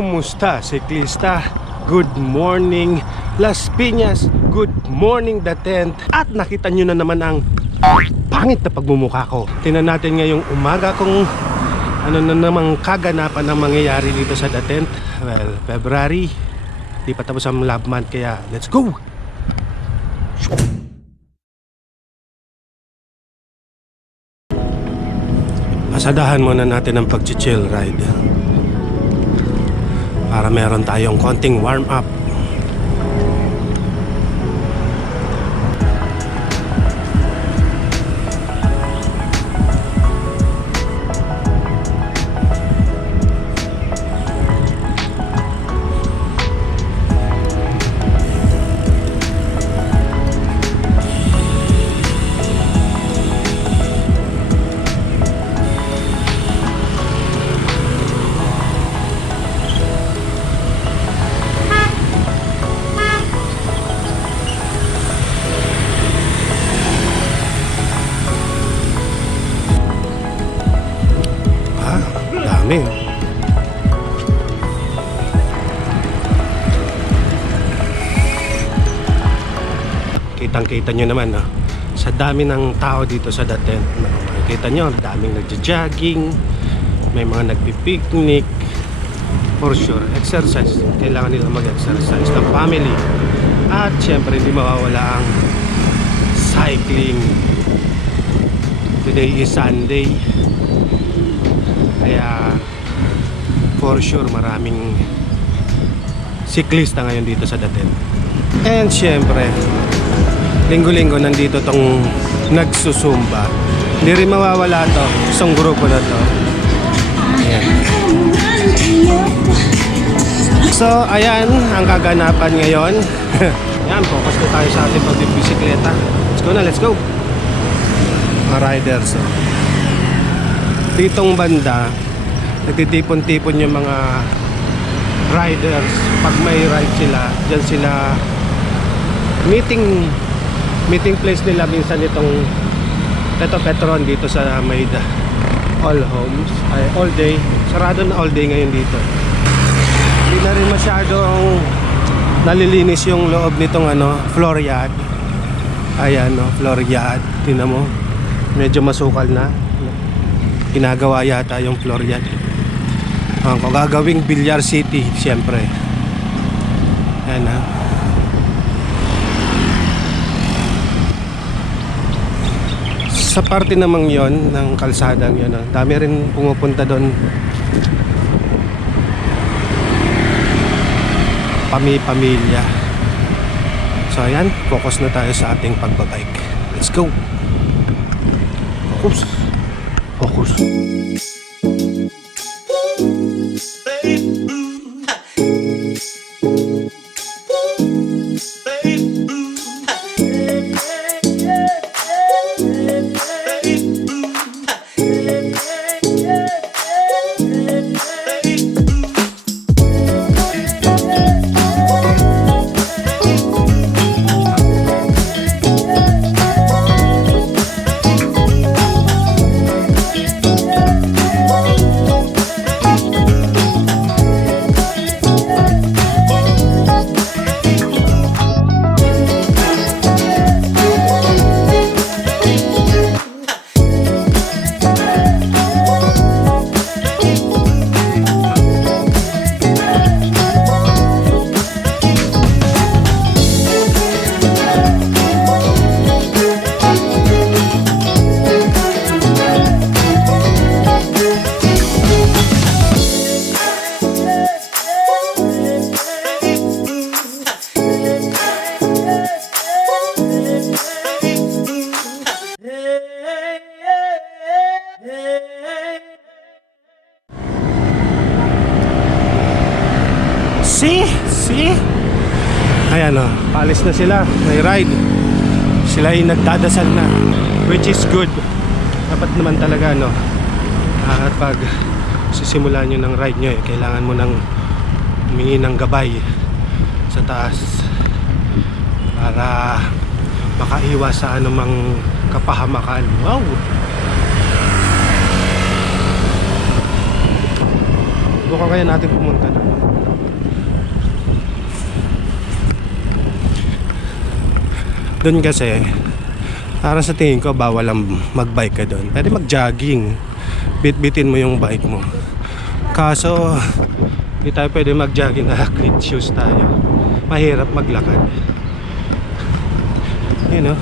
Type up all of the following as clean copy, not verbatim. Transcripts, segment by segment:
Kumusta, siklista? Good morning, Las Piñas. Good morning, The Tent. At nakita nyo na naman ang pangit na pagmumukha ko. Tingnan natin ngayong umaga kung ano na namang kaganapan na mangyayari dito sa The Tent. Well, February, di pa tapos ang love month, kaya let's go! Pasadahan muna natin ang pag-chill ride para meron tayong konting warm up. Kitang-kita nyo naman, no? Sa dami ng tao dito sa The Tent, no? Makikita nyo, daming nagja-jogging, may mga nagpipiknik. For sure, exercise. Kailangan nila mag-exercise ng family. At syempre, hindi mawawala ang cycling. Today is Sunday, kaya for sure maraming siklista ngayon dito sa The Tent. And syempre, linggo-linggo nandito tong nagsusumba. Hindi rin mawawala to, isang grupo na to. Ayan. So ayan ang kaganapan ngayon. Ayan, focus na tayo sa ating pagbibisikleta. Let's go na, let's go. Mga riders, oh. Ditong banda nagtitipon-tipon yung mga riders. Pag may ride sila, dyan sila meeting place nila. Minsan itong Petron dito sa Maida All Homes ay all day, sarado na all day ngayon dito. Hindi na rin masyadong nalilinis yung loob nitong floor yard. Ayan, no, floor yard, tingnan mo, medyo masukal na. Ginagawa yata yung floor yard. Kung gagawing Bilyar City, siyempre. Ayan, ha. Sa parte namang yon ng kalsadang yun, dami rin pumupunta doon, pamilya. So ayan, focus na tayo sa ating pagbabike. Let's go. Focus. Focus. See? Ayan, o, paalis na sila. May ride. Sila ay nagdadasal na, which is good. Dapat naman talaga, no? At pag sisimulan nyo ng ride nyo, kailangan mo nang humingi ng gabay sa taas para makaiwas sa anumang kapahamakan. Wow! Bukan kaya natin pumunta doon. Doon kasi, parang sa tingin ko, bawal lang magbike ka doon. Pwede mag-jogging. Bit-bitin mo yung bike mo. Kaso, hindi tayo pwede mag-jogging na clean shoes tayo. Mahirap maglakad. Yun o.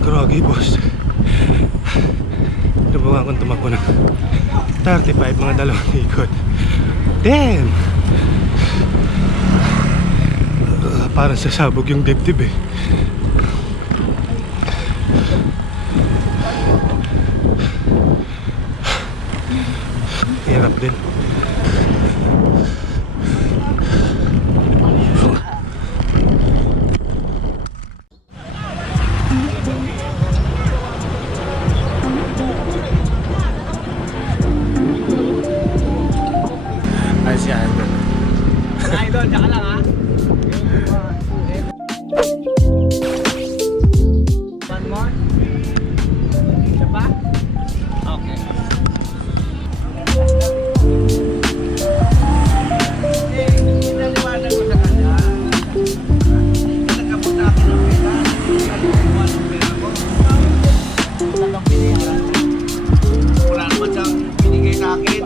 Groggy boss. Lubukan kong tumakbo ng 35, mga 2 ikot. Damn! Parang sasabog yung dibdib eh. Hirap din. Ay, si Idol. Idol, tsaka lang ha. One more. Isa pa? Okay. Inaliwanag ko sa kanya. Nagkabot natin ang pera. Nagkabot ang pera ko. Talagang pinihan. Wala naman siyang binigay sa akin.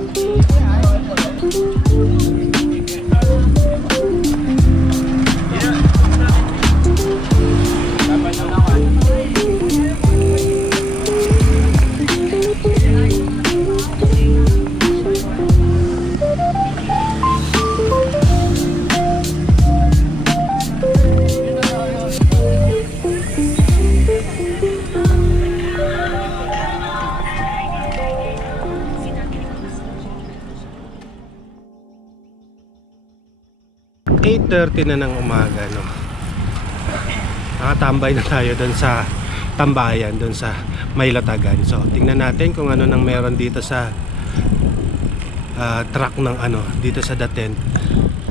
.30 na ng umaga, no? Nakatambay na tayo doon sa tambayan, doon sa Maylatagan. So, tingnan natin kung ano nang meron dito sa truck ng ano, dito sa Daten.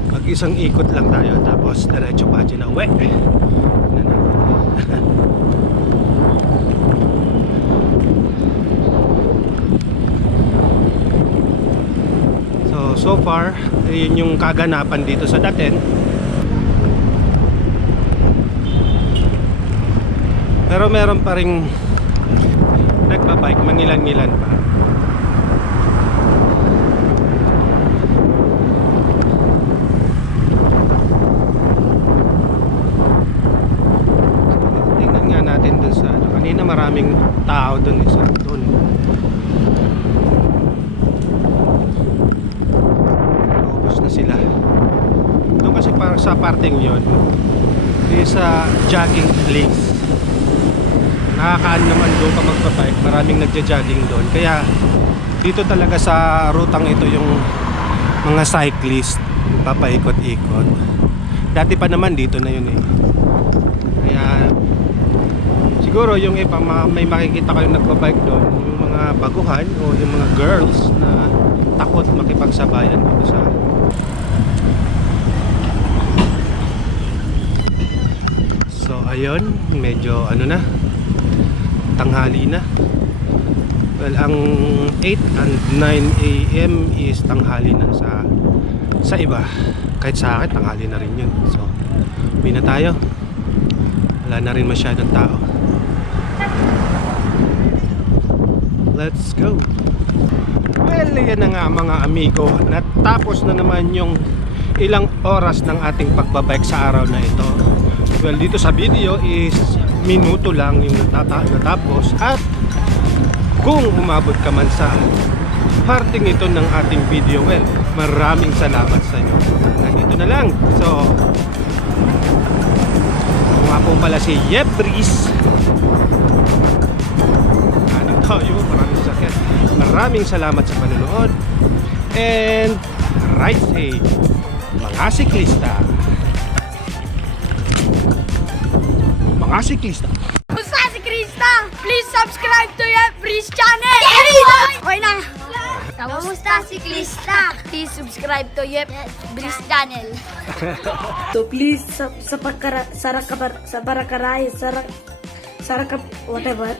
Mag-isang ikot lang tayo, tapos diretso pa na uwi. Tingnan natin. So far, yun yung kaganapan dito sa Daten. Pero meron pa ring nagbabike, mangilan-ngilan pa. So, tingnan nga natin dun sa ano. Kanina maraming tao dun eh, sa doon. Na sila doon kasi para sa parting yon is sa jogging place. Nakakaan naman doon ka magpapike, maraming nagja-jogging doon, kaya dito talaga sa rutang ito yung mga cyclist papaikot-ikot. Dati pa naman dito na yun eh, kaya siguro yung iba may makikita kayong nagpapike doon, yung mga baguhan o yung mga girls na takot makipagsabayan dito sa so ayun, medyo ano na, tanghali na. Well, ang 8 and 9 AM is tanghali na sa iba. Kahit sa akin, tanghali na rin yun. So, uwi na tayo. Wala na rin masyadong tao. Let's go. Well, yan na nga mga amigo. Natapos na naman yung ilang oras ng ating pagbabike sa araw na ito. Well, dito sa video is minuto lang yung natapos. At kung umabot ka man sa parting ito ng ating video, well, maraming salamat sa inyo. Nandito na lang. So, ako nga po pala si Yebris. Ano tayo? Maraming salamat sa panonood. And ride safe, mga siklista. Mga siklista. Kumusta si Krista? Please subscribe to your Breeze channel! Okay na! Kamusta si Krista? Please subscribe to your Breeze channel. So please sa barakaray, whatever.